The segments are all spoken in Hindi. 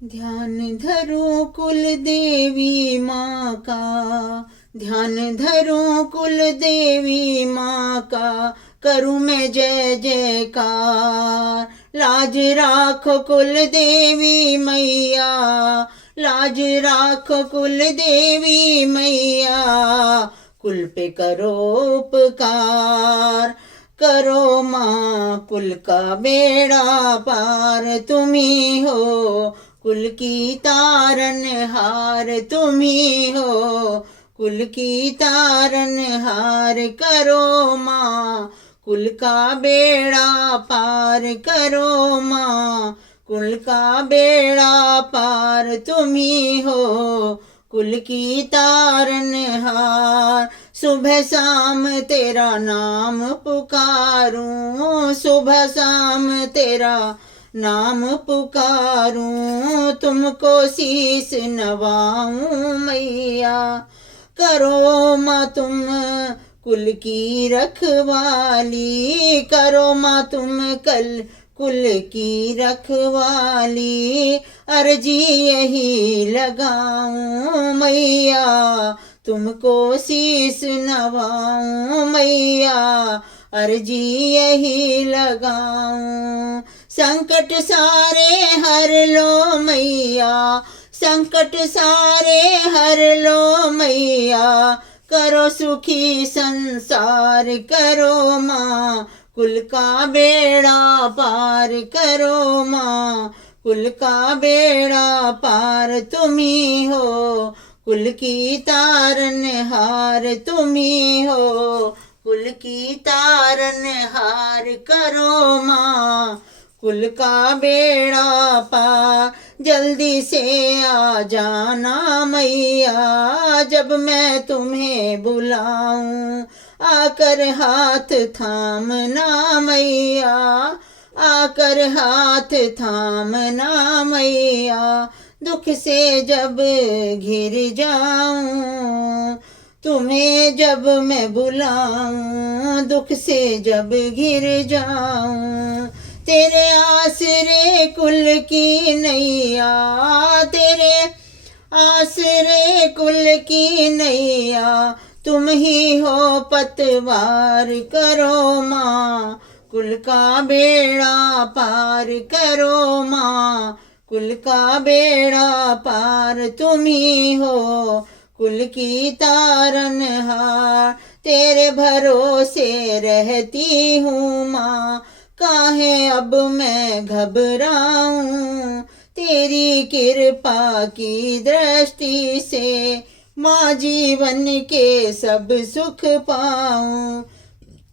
ध्यान धरो कुल देवी माँ का, ध्यान धरो कुल देवी माँ का, करूँ मैं जय जयकार। लाज राखो कुल देवी मैया, लाज राखो कुल देवी मैया, कुल पे करो उपकार। करो माँ कुल का बेड़ा पार, तुम ही हो कुल की तारन हार, तुम ही हो कुल की तारन हार। करो माँ कुल का बेड़ा पार, करो माँ कुल का बेड़ा पार, तुम ही हो कुल की तारन हार। सुबह शाम तेरा नाम पुकारूं, सुबह शाम तेरा नाम पुकारूं, तुमको शीस नवाऊं मैया। करो माँ तुम कुल की रखवाली, करो माँ तुम कल कुल की रखवाली। अर्जी यही लगाऊं मैया, तुमको शीस नवाऊं मैया, अर्जी यही लगाऊं। संकट सारे हर लो मैया, संकट सारे हर लो मैया, करो सुखी संसार। करो माँ कुल का बेड़ा पार, करो माँ कुल का बेड़ा पार, तुम ही हो कुल की तारन हार, तुम ही हो कुल की तारन हार। करो माँ कुल का बेड़ा पार, जल्दी से आ जाना मैया, जब मैं तुम्हें बुलाऊं। आकर हाथ थामना मैया, आकर हाथ थामना मैया, दुख से जब घिर जाऊं, तुम्हें जब मैं बुलाऊं, दुख से जब घिर जाऊं। तेरे आसरे कुल की नैया, तेरे आसरे कुल की नैया, तुम ही हो पतवार। करो माँ कुल का बेड़ा पार, करो माँ कुल का बेड़ा पार, तुम ही हो कुल की तारन हार। तेरे भरोसे रहती हूँ माँ, काहे अब मैं घबराऊं। तेरी कृपा की दृष्टि से माँ जीवन के सब सुख पाऊं।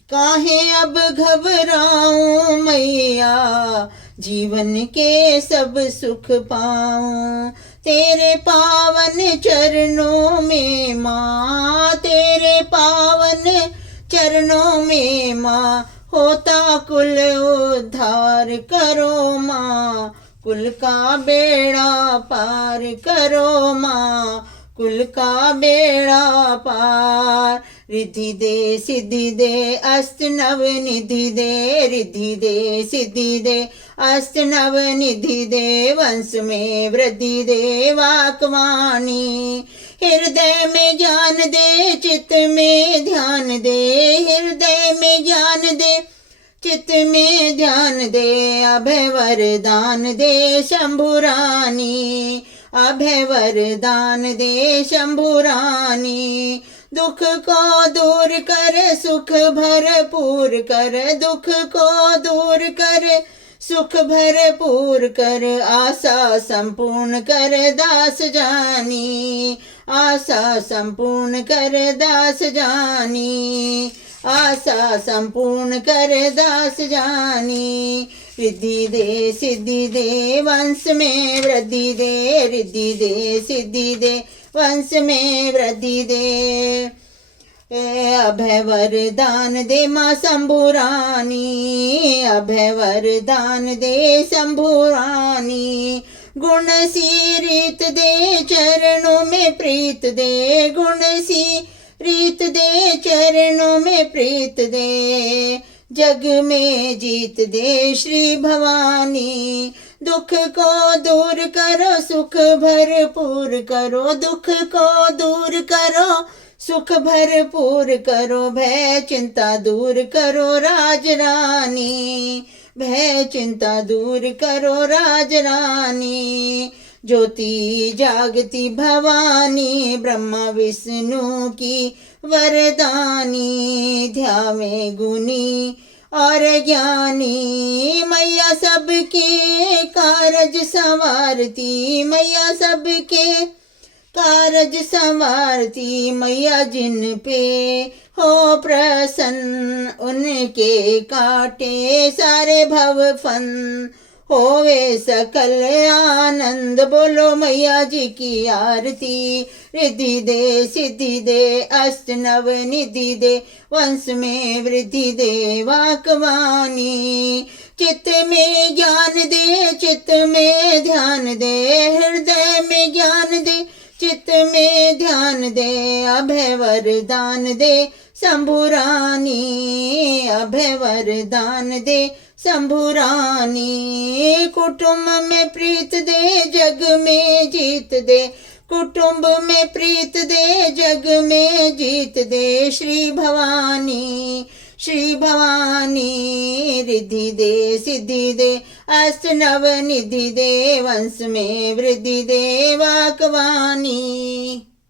काहे अब घबराऊं मैया, जीवन के सब सुख पाऊं। तेरे पावन चरणों में माँ, तेरे पावन चरणों में माँ, होता कुल उद्धार। करो माँ कुल का बेड़ा पार, करो माँ कुल का बेड़ा पार। रिद्धि दे सिद्धि दे अष्ट नव निधि दे, रिद्धि दे सिद्धि दे अष्ट नव निधि दे, वंश में वृद्धि दे वाकवाणी। हृदय में ज्ञान दे चित्त में ध्यान दे, हृदय में ज्ञान दे चित्त में ध्यान दे। अभय वरदान दे शंभु रानी, अभय वरदान दे शंभु रानी। दुख को दूर कर सुख भरपूर कर, दुख को दूर कर सुख भरपूर कर। आशा संपूर्ण कर दास जानी, आशा संपूर्ण कर दास जानी, आशा संपूर्ण कर दास जानी। रिद्धि दे सिद्धि दे वंश में वृद्धि दे, रिद्धि दे सिद्धि दे वंश में वृद्धि दे। अभय वरदान दे माँ शंभु रानी, अभय वरदान दे शंभु रानी। गुण सी रीत दे चरणों में प्रीत दे, गुण सी रीत दे चरणों में प्रीत दे। जग में जीत दे श्री भवानी, दुख को दूर करो सुख भरपूर करो, दुख को दूर करो सुख भरपूर करो, भय चिंता दूर करो राज रानी, भय चिंता दूर करो राज रानी। ज्योति जागती भवानी ब्रह्मा विष्णु की वरदानी, ध्यावे गुनी और ज्ञानी, मैया सबके कारज संवारती, मैया सबके कारज संवारती, मैया जिन पे हो प्रसन्न उनके काटे सारे भव फन, होवे सकल आनंद। बोलो मैया जी की आरती। रिद्धि दे सिद्धि दे अष्ट नव निधि दे, वंश में वृद्धि दे वाकवानी, चित्त में ज्ञान दे चित्त में ध्यान दे, हृदय में ज्ञान दे चित्त में ध्यान दे, अभय वरदान दे शंभु रानी, अभय वरदान दे शंभु रानी। कुटुंब में प्रीत दे जग में जीत दे, कुटुंब में प्रीत दे जग में जीत दे, श्री भवानी श्री भवानी। रिद्धि दे सिद्धि दे अष्ट नव निधि दे, वंश में वृद्धि दे वाकवानी।